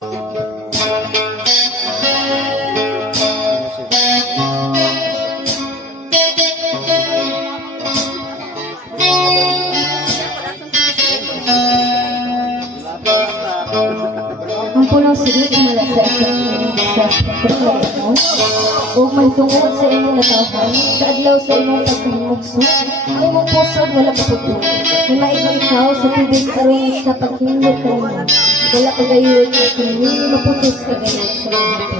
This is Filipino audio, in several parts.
Ang pulang silid mula sa problema o may tungod sa inyong natawhan sa adlaw sa inyong pagkahimugso ang imong puso wala kapagod na maigo ikaw sa tubig karon sa paghingog kanina wala kagayod sa hindi maputos kagayod sa mga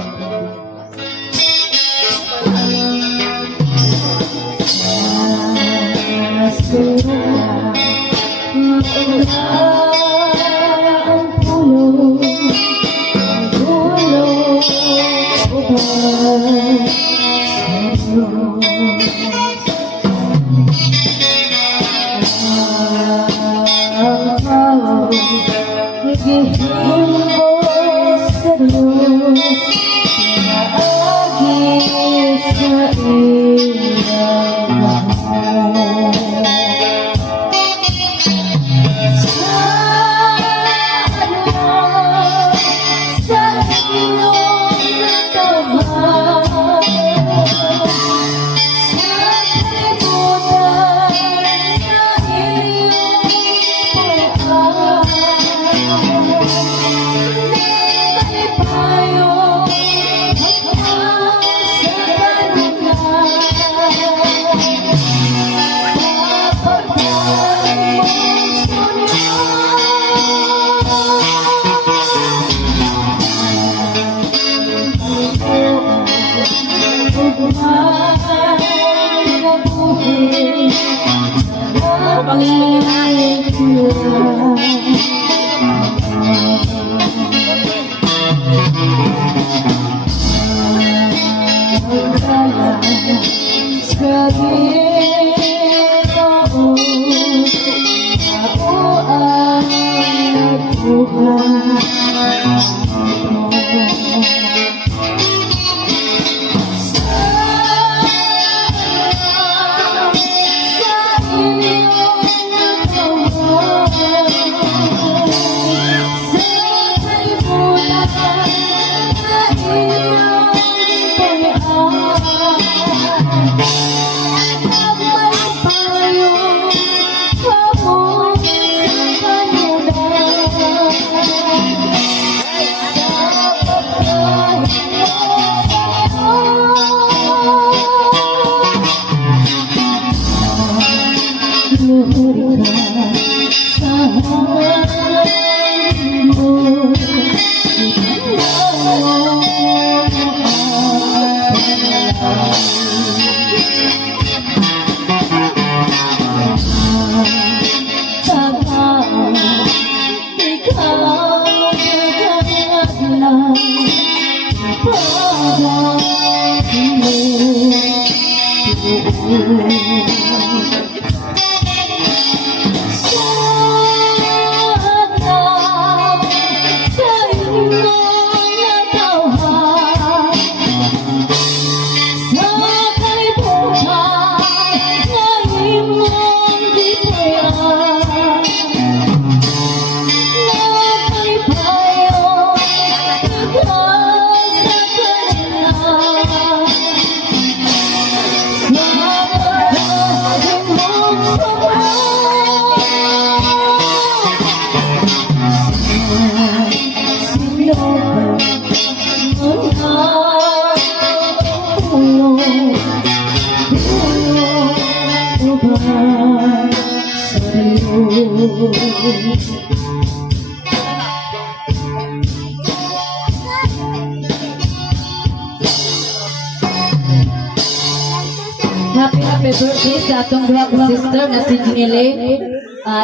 Happy birthday sa atong duha sister na si Jinile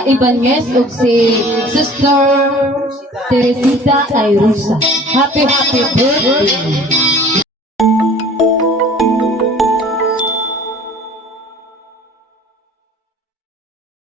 Ibanez ug si Sister Teresita Ayrusa. Happy birthday.